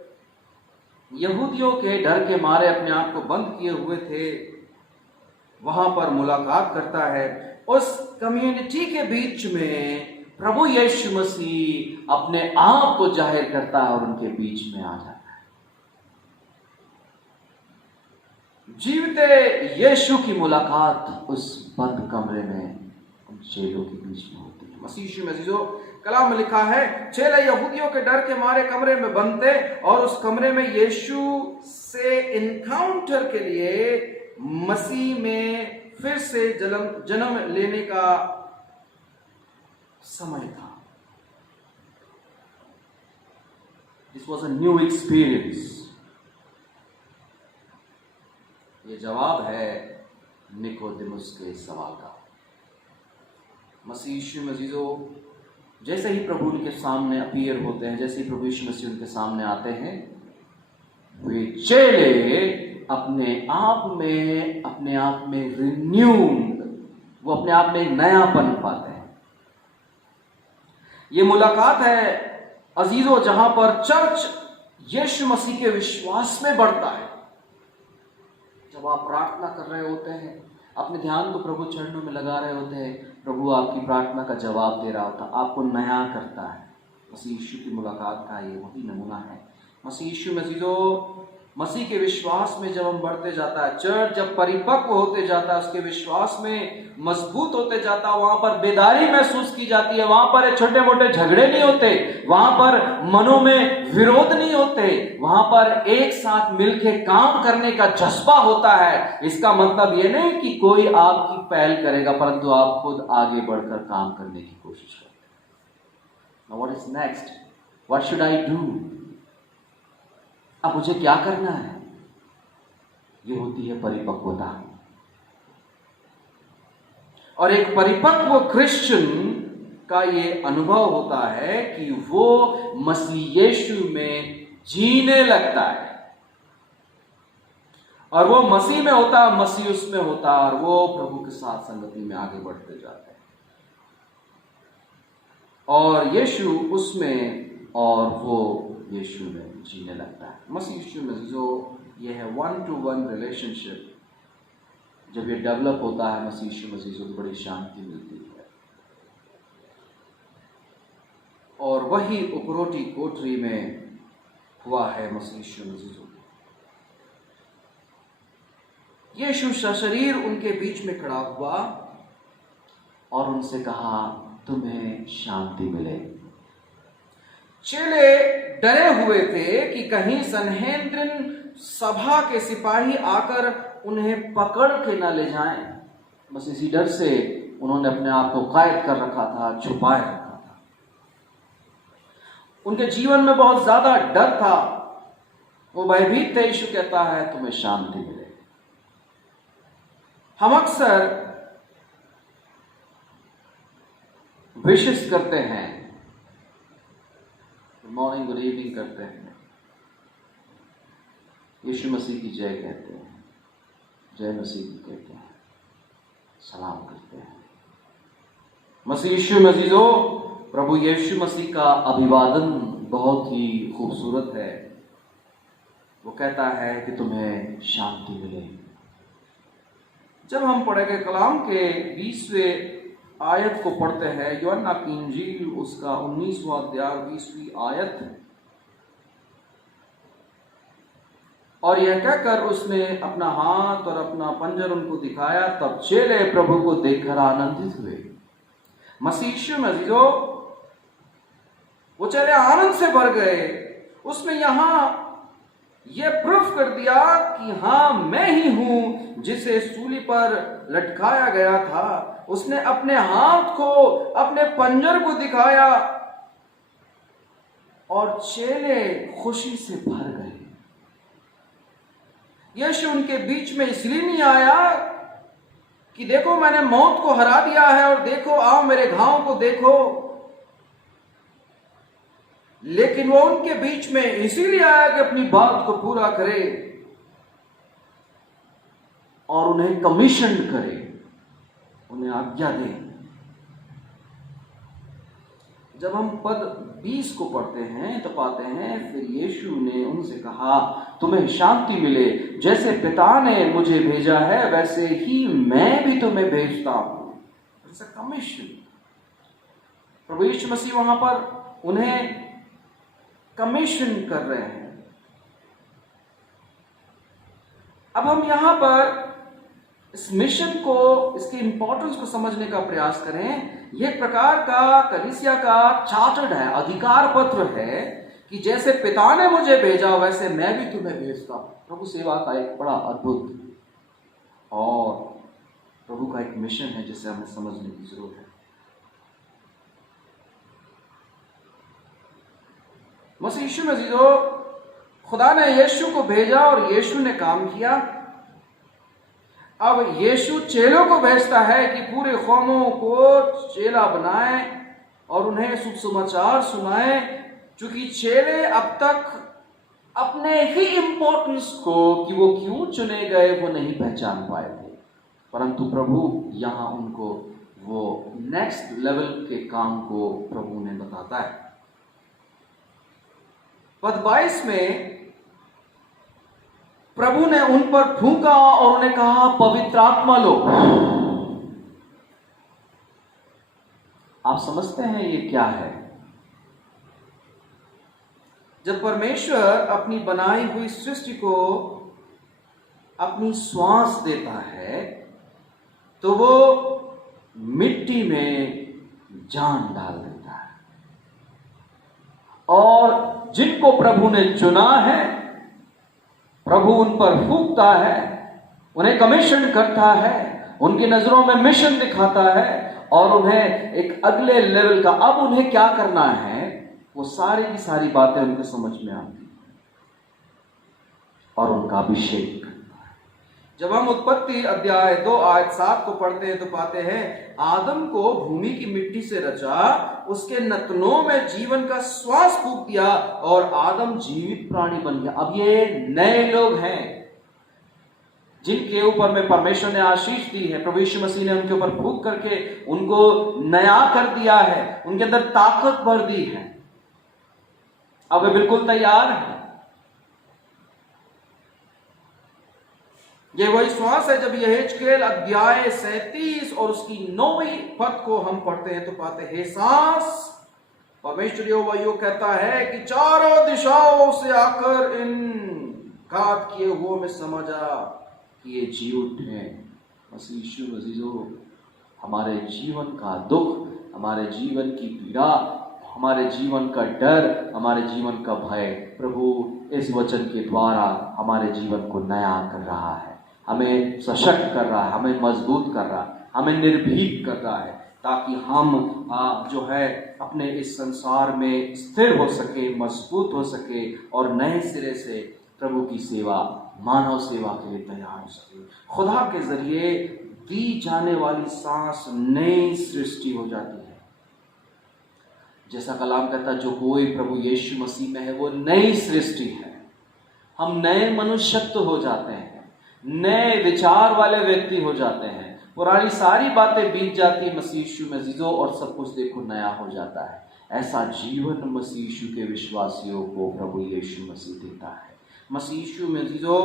यहूदियों के डर के मारे अपने आप को बंद किए हुए थे, वहां पर मुलाकात करता है। उस कम्युनिटी के बीच में प्रभु यीशु मसीह अपने आप को जाहिर करता है और उनके बीच में आ जाता है। जीवते यीशु की मुलाकात उस बंद कमरे में उन चेलों के बीच में होती है। मसीह यीशु में जो कलाम में लिखा है, चेले यहूदियों के डर के मारे कमरे में बंद थे और उस कमरे में यीशु से इनकाउंटर के लिए मसीह में फिर से जन्म लेने का समय था। This was a new experience. ये जवाब है निकोदेमुस के सवाल का। मसीह यीशु मसीह जैसे ही प्रभु उनके सामने अपीयर होते हैं, जैसे ही प्रभु यीशु मसीह उनके सामने आते हैं, वे चेले अपने आप में रिन्यूड, वो अपने आप में एक नयापन पाते हैं। ये मुलाकात है अजीजों जहां पर चर्च यीशु मसीह के विश्वास में बढ़ता है। जब आप प्रार्थना कर रहे होते हैं, अपने ध्यान को प्रभु चरणों में लगा रहे होते हैं, प्रभु आपकी प्रार्थना का जवाब दे रहा होता, आपको नया करता है। मसीह यीशु की मुलाकात का ये वही नमूना है। मसीह यीशु मसीह के विश्वास में जब हम बढ़ते जाता है, चर्च जब परिपक्व होते जाता है, उसके विश्वास में मजबूत होते जाता है, वहां पर बेदारी महसूस की जाती है, वहां पर छोटे मोटे झगड़े नहीं होते, वहां पर मनों में विरोध नहीं होते, वहां पर एक साथ मिलकर काम करने का जज्बा होता है। इसका मतलब ये नहीं कि कोई आपकी पहल करेगा, परंतु आप खुद आगे बढ़कर काम करने की कोशिश करते हैं। Now what is next? What should I do? अब मुझे क्या करना है? ये होती है परिपक्वता। और एक परिपक्व क्रिश्चियन का ये अनुभव होता है कि वो मसीह यीशु में जीने लगता है, और वो मसीह में होता, मसीह उसमें होता, और वो प्रभु के साथ संगति में आगे बढ़ते जाते हैं, और यीशु उसमें और वो यीशु में जीने लगता है। मसीह यीशु में जो ये है 1-to-1 रिलेशनशिप, जब ये डेवलप होता है मसीह यीशु मसीह से, तो बड़ी शांति मिलती है। और वही उपरोटी कोठरी में हुआ है मसीह यीशु मसीह। यीशु सशरीर उनके बीच में खड़ा हुआ और उनसे कहा, तुम्हें शांति मिले। चेले डरे हुए थे कि कहीं सनहेद्रिन सभा के सिपाही आकर उन्हें पकड़ के न ले जाएं। बस इसी डर से उन्होंने अपने आप को कैद कर रखा था, छुपाए रखा था। उनके जीवन में बहुत ज्यादा डर था, वो भयभीत थे। यीशु कहता है, तुम्हें शांति मिले। हम अक्सर विशेष करते हैं, गुड मॉर्निंग, गुड इवनिंग करते हैं, यीशु मसीह की जय कहते हैं, जय मसीह की कहते हैं, सलाम करते हैं। मसीह यीशु मसीह, प्रभु यीशु मसीह का अभिवादन बहुत ही खूबसूरत है। वो कहता है कि तुम्हें शांति मिले। जब हम पढ़े गए कलाम के 20वें आयत को पढ़ते हैं, यूहन्ना की इंजील उसका 19वां अध्याय 20वीं आयत, और यह कहकर उसने अपना हाथ और अपना पंजर उनको दिखाया, तब चेले प्रभु को देखकर आनंदित हुए। मसीह यीशु मसीह, वो चेले आनंद से भर गए। उसने यहां यह प्रूफ कर दिया कि हाँ, मैं ही हूं जिसे सूली पर लटकाया गया था। उसने अपने हाथ को, अपने पंजर को दिखाया और चेले खुशी से भर गए। यीशु उनके बीच में इसलिए नहीं आया कि देखो मैंने मौत को हरा दिया है और देखो आओ मेरे घाव को देखो, लेकिन वो उनके बीच में इसीलिए आया कि अपनी बात को पूरा करे और उन्हें कमीशन करे, उन्हें आज्ञा दे। जब हम पद 20 को पढ़ते हैं तो पाते हैं, फिर यीशु ने उनसे कहा, तुम्हें शांति मिले। जैसे पिता ने मुझे भेजा है वैसे ही मैं भी तुम्हें भेजता हूं। कमीशन। प्रभु यीशु मसीह वहां पर उन्हें कमीशन कर रहे हैं। अब हम यहां पर इस मिशन को, इसकी इंपॉर्टेंस को समझने का प्रयास करें। यह एक प्रकार का कलीसिया का चार्टर्ड है, अधिकार पत्र है कि जैसे पिता ने मुझे भेजा वैसे मैं भी तुम्हें भेजता हूं। प्रभु सेवा का एक बड़ा अद्भुत और प्रभु का एक मिशन है जिसे हमें समझने की जरूरत है। मसीह यीशु में जो खुदा ने यीशु को भेजा और यीशु ने काम किया। अब यीशु चेलों को भेजता है कि पूरे कौमों को चेला बनाए और उन्हें शुभ समाचार सुनाए। क्योंकि चेले अब तक अपने ही इंपॉर्टेंस को कि वो क्यों चुने गए वो नहीं पहचान पाए थे, परंतु प्रभु यहां उनको वो नेक्स्ट लेवल के काम को प्रभु ने बताता है। पद 22 में प्रभु ने उन पर फूंका और उन्हें कहा, पवित्र आत्मा लो। आप समझते हैं ये क्या है? जब परमेश्वर अपनी बनाई हुई सृष्टि को अपनी श्वास देता है तो वो मिट्टी में जान डाल देता है, और जिनको प्रभु ने चुना है प्रभु उन पर फूंकता है, उन्हें कमीशन करता है, उनकी नजरों में मिशन दिखाता है और उन्हें एक अगले लेवल का, अब उन्हें क्या करना है वो सारी की सारी बातें उनके समझ में आती और उनका अभिषेक करता है। जब हम उत्पत्ति अध्याय 2 आयत 7 को पढ़ते हैं तो पाते हैं, आदम को भूमि की मिट्टी से रचा, उसके नतनों में जीवन का श्वास फूंक दिया और आदम जीवित प्राणी बन गया। अब ये नए लोग हैं जिनके ऊपर में परमेश्वर ने आशीष दी है। प्रभु यीशु मसीह ने उनके ऊपर फूंक करके उनको नया कर दिया है, उनके अंदर ताकत भर दी है। अब वे बिल्कुल तैयार हैं। ये वही श्वास है। जब यहेजकेल अध्याय 37 और उसकी 9वीं पद को हम पढ़ते हैं तो पाते हैं, हे सांस, परमेश्वर यहोवा यूं कहता है कि चारों दिशाओं से आकर इन घात किए हुओं में समझा कि ये जी उठे। मसीह यीशु मसीह हमारे जीवन का दुख, हमारे जीवन की पीड़ा, हमारे जीवन का डर, हमारे जीवन का भय प्रभु इस वचन के द्वारा हमारे जीवन को नया कर रहा है, हमें सशक्त कर रहा है, हमें मजबूत कर रहा है, हमें निर्भीक कर रहा है, ताकि हम जो है अपने इस संसार में स्थिर हो सके, मजबूत हो सके और नए सिरे से प्रभु की सेवा, मानव सेवा के लिए तैयार हो सके। खुदा के जरिए दी जाने वाली सांस नई सृष्टि हो जाती है। जैसा कलाम कहता है, जो कोई प्रभु यीशु मसीह में है वो नई सृष्टि है। हम नए मनुष्यत्व हो जाते हैं, नए विचार वाले व्यक्ति हो जाते हैं। पुरानी सारी बातें बीत जाती, मसीह यीशु में जीजो और सब कुछ देखो नया हो जाता है। ऐसा जीवन मसीह यीशु के विश्वासियों को प्रभु यीशु मसीह देता है। मसीह यीशु में जीजो,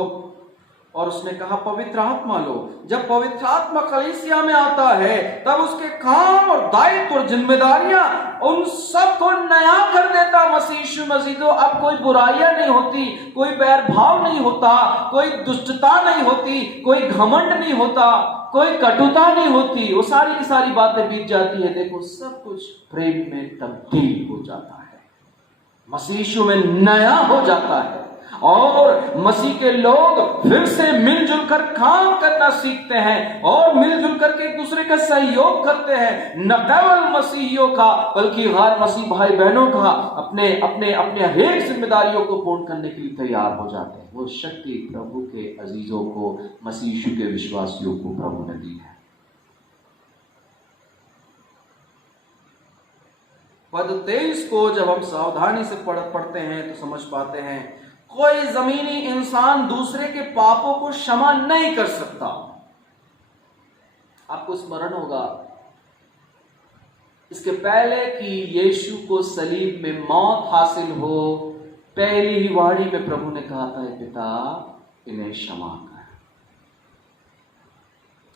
और उसने कहा पवित्र आत्मा लो। जब पवित्र आत्मा कलीसिया में आता है तब उसके काम और दायित्व और जिम्मेदारियां उन सब को नया कर देता मसीह यीशु मसीह। तो अब कोई बुराइयां नहीं होती, कोई बैर भाव नहीं होता, कोई दुष्टता नहीं होती, कोई घमंड नहीं होता, कोई कटुता नहीं होती। वो सारी की सारी बातें बीत जाती है। देखो सब कुछ प्रेम में तब्दील हो जाता है, मसीह यीशु में नया हो जाता है और मसीह के लोग फिर से मिलजुल कर काम करना सीखते हैं और मिलजुल करके एक दूसरे का सहयोग करते हैं। न केवल मसीहियों का बल्कि गैर मसीह भाई बहनों का अपने अपने अपने हर जिम्मेदारियों को पूर्ण करने के लिए तैयार हो जाते हैं। वो शक्ति प्रभु के अजीजों को, मसीह यीशु के विश्वासियों को प्रभु ने दी है। पद 23 को जब हम सावधानी से पढ़ते हैं तो समझ पाते हैं, कोई जमीनी इंसान दूसरे के पापों को क्षमा नहीं कर सकता। आपको स्मरण होगा इसके पहले कि यीशु को सलीब में मौत हासिल हो, पहली ही वाणी में प्रभु ने कहा था, पिता इन्हें क्षमा कर।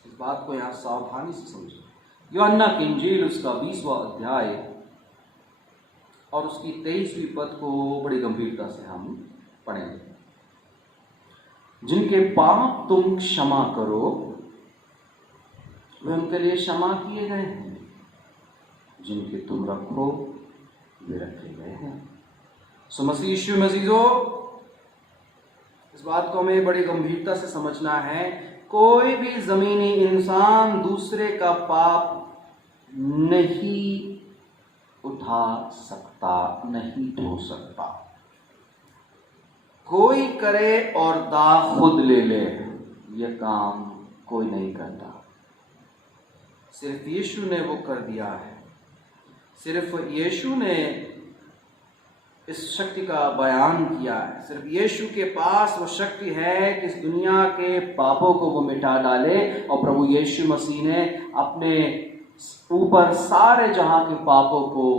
इस बात को यहां सावधानी से समझो। यूहन्ना की इंजील उसका 20वां अध्याय और उसकी 23वीं पद को बड़ी गंभीरता से हम पढ़ेंगे। जिनके पाप तुम क्षमा करो वे उनके लिए क्षमा किए गए हैं, जिनके तुम रखो वे रखे गए हैं। सो मसीह यीशु में अजीजों, इस बात को हमें बड़ी गंभीरता से समझना है। कोई भी जमीनी इंसान दूसरे का पाप नहीं उठा सकता, नहीं धो सकता। कोई करे और दाग खुद ले ले, यह काम कोई नहीं करता। सिर्फ यीशु ने वो कर दिया है। सिर्फ यीशु ने इस शक्ति का बयान किया है। सिर्फ यीशु के पास वो शक्ति है कि इस दुनिया के पापों को वो मिटा डाले। और प्रभु यीशु मसीह ने अपने ऊपर सारे जहां के पापों को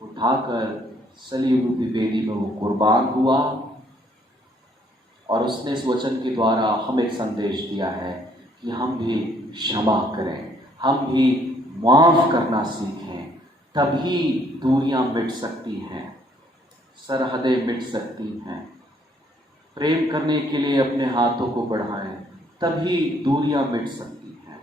उठाकर सलीब रूपी वेदी में वो कुर्बान हुआ। और उसने इस वचन के द्वारा हमें एक संदेश दिया है कि हम भी क्षमा करें, हम भी माफ करना सीखें, तभी दूरियां मिट सकती हैं, सरहदें मिट सकती हैं। प्रेम करने के लिए अपने हाथों को बढ़ाएं, तभी दूरियां मिट सकती हैं।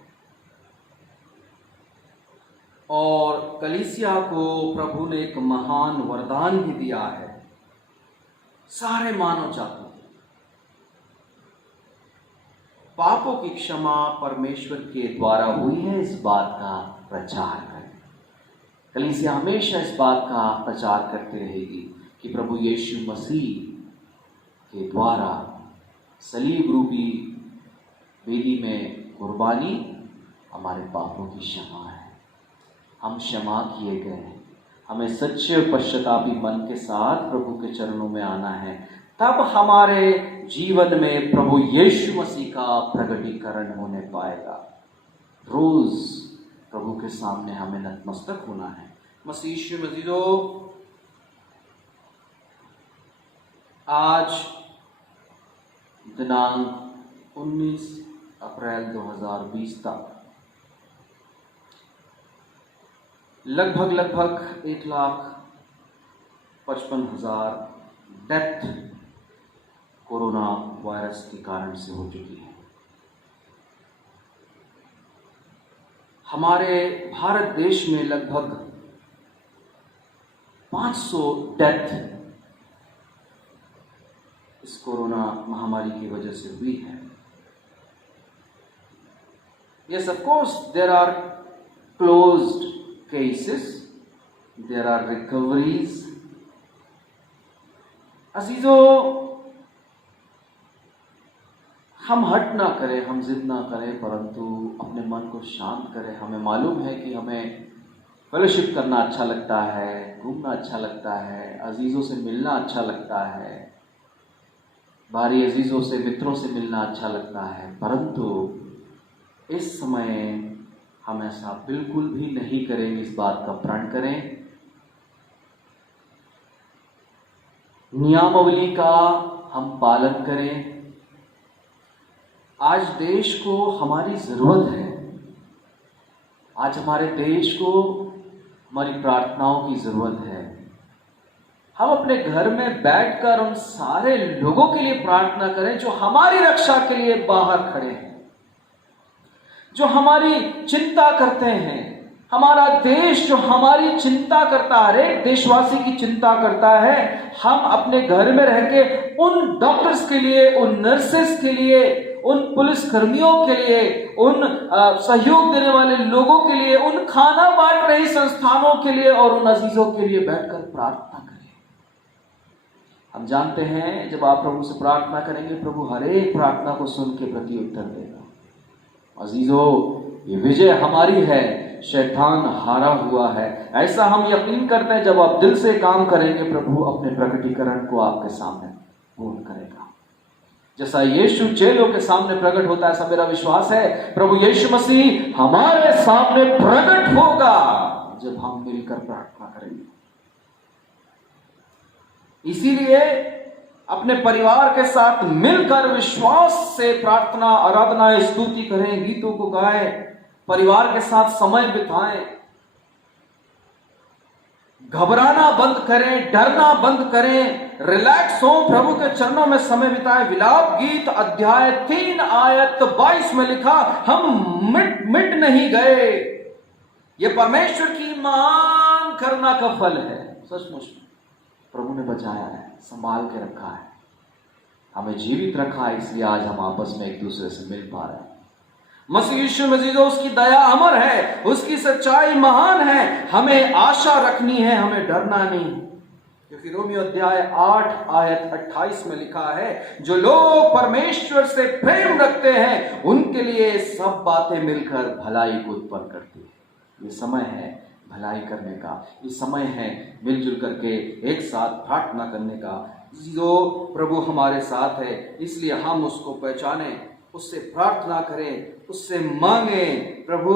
और कलीसिया को प्रभु ने एक महान वरदान भी दिया है, सारे मानव जाति पापों की क्षमा परमेश्वर के द्वारा हुई है, इस बात का प्रचार करें। कलीसिया हमेशा इस बात का प्रचार करती रहेगी कि प्रभु यीशु मसीह के द्वारा सलीब रूपी वेदी में कुर्बानी हमारे पापों की क्षमा है। हम क्षमा किए गए हैं। हमें सच्चे पश्चातापी मन के साथ प्रभु के चरणों में आना है, तब हमारे जीवन में प्रभु यीशु मसीह का प्रकटीकरण होने पाएगा। रोज प्रभु के सामने हमें नतमस्तक होना है। मसीह यीशु मसीह आज दिनांक 19 अप्रैल 2020 तक लगभग 1,55,000 डेथ कोरोना वायरस के कारण से हो चुकी है। हमारे भारत देश में लगभग 500 डेथ इस कोरोना महामारी की वजह से हुई है। Yes, of course, there are closed cases, there are recoveries. अजीजों, हम हट ना करें, हम जिद ना करें, परंतु अपने मन को शांत करें। हमें मालूम है कि हमें फेलोशिप करना अच्छा लगता है, घूमना अच्छा लगता है, अजीज़ों से मिलना अच्छा लगता है, बारी अजीज़ों से, मित्रों से मिलना अच्छा लगता है, परंतु इस समय हम ऐसा बिल्कुल भी नहीं करेंगे। इस बात का प्रण करें। नियमावली का हम पालन करें। आज देश को हमारी ज़रूरत है। आज हमारे देश को हमारी प्रार्थनाओं की ज़रूरत है। हम अपने घर में बैठकर उन सारे लोगों के लिए प्रार्थना करें जो हमारी रक्षा के लिए बाहर खड़े हैं, जो हमारी चिंता करते हैं। हमारा देश जो हमारी चिंता करता है, हर एक देशवासी की चिंता करता है। हम अपने घर में रह के उन डॉक्टर्स के लिए, उन नर्सेस के लिए, उन पुलिस कर्मियों के लिए, उन सहयोग देने वाले लोगों के लिए, उन खाना बांट रही संस्थानों के लिए और उन अजीजों के लिए बैठकर प्रार्थना करें। हम जानते हैं जब आप प्रभु से प्रार्थना करेंगे, प्रभु हर एक प्रार्थना को सुन के प्रति उत्तर देगा। अजीजों, ये विजय हमारी है, शैतान हारा हुआ है। ऐसा हम यकीन करते हैं। जब आप दिल से काम करेंगे, प्रभु अपने प्रकटीकरण को आपके सामने पूर्ण करेगा। जैसा यीशु चेलों के सामने प्रकट होता है, ऐसा मेरा विश्वास है प्रभु यीशु मसीह हमारे सामने प्रकट होगा जब हम मिलकर प्रार्थना करेंगे। इसीलिए अपने परिवार के साथ मिलकर विश्वास से प्रार्थना, आराधना, स्तुति करें, गीतों को गाएं, परिवार के साथ समय बिताएं, घबराना बंद करें, डरना बंद करें, रिलैक्स हो, प्रभु के चरणों में समय बिताएं। विलाप गीत अध्याय 3 आयत 22 में लिखा, हम मिट नहीं गए। ये परमेश्वर की महान करुणा का फल है। सचमुच प्रभु ने बचाया है, संभाल के रखा है, हमें जीवित रखा है, इसलिए आज हम आपस में एक दूसरे से मिल पा रहे हैं। मसीह यीशु मसीह, उसकी दया अमर है, उसकी सच्चाई महान है। हमें आशा रखनी है, हमें डरना नहीं, क्योंकि रोमियो अध्याय 8 आयत 28 में लिखा है, जो लोग परमेश्वर से प्रेम रखते हैं उनके लिए सब बातें मिलकर भलाई को उत्पन्न करती है। ये समय है भलाई करने का, ये समय है मिलजुल करके एक साथ प्रार्थना करने का। जो प्रभु हमारे साथ है, इसलिए हम उसको पहचाने, उससे प्रार्थना करें, उससे मांगे। प्रभु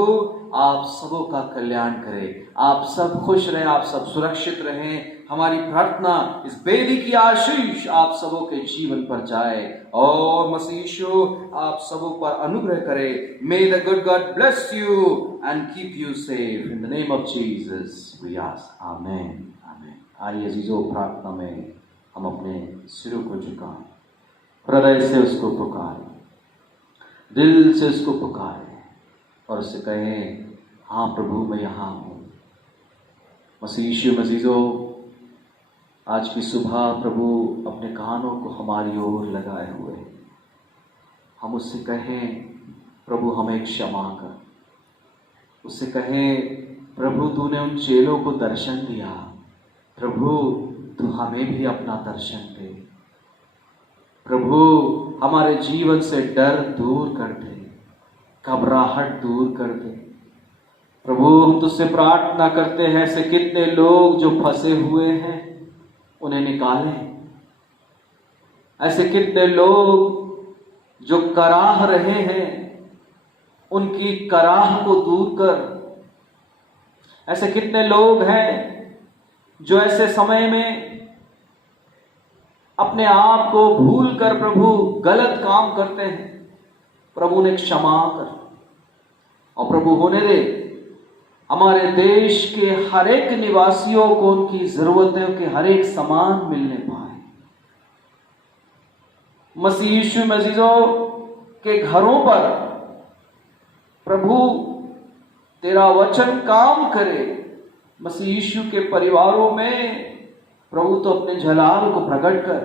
आप सबों का कल्याण करें, आप सब खुश रहें, आप सब सुरक्षित रहें। हमारी प्रार्थना, इस बेदी की आशीष आप सबों के जीवन पर जाए और मसीह यीशु आप सबों पर अनुग्रह करे। May the good God bless you and keep you safe in the name of Jesus we ask, amen amen. आइए अजीजों, प्रार्थना में हम अपने सिरों को झुकाएं, हृदय से उसको पुकारें, दिल से उसको पुकारें और उससे कहें, हाँ प्रभु मैं यहाँ हूँ। मसीह यीशु मसीजों, आज की सुबह प्रभु अपने कानों को हमारी ओर लगाए हुए, हम उससे कहें प्रभु हमें क्षमा कर। उससे कहें प्रभु तूने उन चेलों को दर्शन दिया, प्रभु तू हमें भी अपना दर्शन दे। प्रभु हमारे जीवन से डर दूर कर दे, घबराहट दूर कर दे। प्रभु हम तुझसे प्रार्थना करते हैं, ऐसे कितने लोग जो फंसे हुए हैं उन्हें निकालें। ऐसे कितने लोग जो कराह रहे हैं उनकी कराह को दूर कर। ऐसे कितने लोग हैं जो ऐसे समय में अपने आप को भूल कर प्रभु गलत काम करते हैं। प्रभु ने क्षमा कर और प्रभु होने दे हमारे देश के हर एक निवासियों को उनकी जरूरतों के हर एक सामान मिलने पाए। मसीह यीशु मसीजों के घरों पर प्रभु तेरा वचन काम करे। मसीह यीशु के परिवारों में प्रभु तो अपने जलाल को प्रकट कर।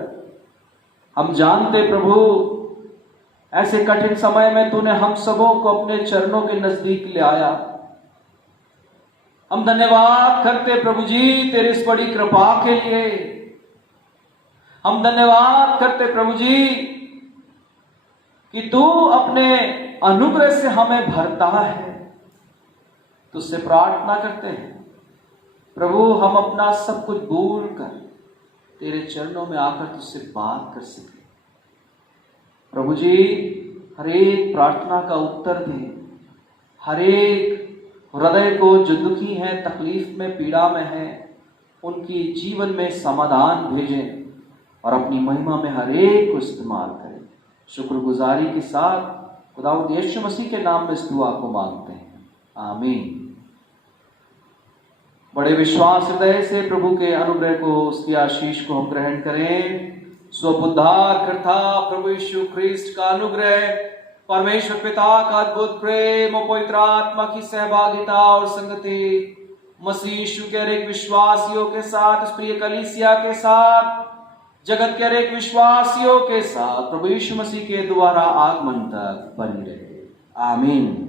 हम जानते प्रभु ऐसे कठिन समय में तूने हम सबों को अपने चरणों के नजदीक ले आया। हम धन्यवाद करते प्रभु जी तेरी इस बड़ी कृपा के लिए। हम धन्यवाद करते प्रभु जी कि तू अपने अनुग्रह से हमें भरता है। तुझसे प्रार्थना करते हैं प्रभु हम अपना सब कुछ भूल कर तेरे चरणों में आकर तुझसे बात कर सके। प्रभु जी हर एक प्रार्थना का उत्तर दे, हर एक हृदय को जो दुखी हैं, तकलीफ में, पीड़ा में है, उनकी जीवन में समाधान भेजें और अपनी महिमा में हर एक को इस्तेमाल करें। शुक्रगुजारी के साथ खुदावंद यीशु मसीह के नाम में इस दुआ को मांगते हैं, आमीन। बड़े विश्वास हृदय से प्रभु के अनुग्रह को, उसकी आशीष को हम ग्रहण करें। स्वबुद्धार करता प्रभु यीशु ख्रिस्ट का अनुग्रह, परमेश्वर पिता का अद्भुत प्रेम और पवित्र आत्मा की सहभागिता और संगति मसीह यीशु के हर एक विश्वासियों के साथ, इस प्रिय कलीसिया के साथ, जगत के हर एक विश्वासियों के साथ प्रभु यीशु मसीह के दोबारा आगमन तक बनी रहे, आमीन।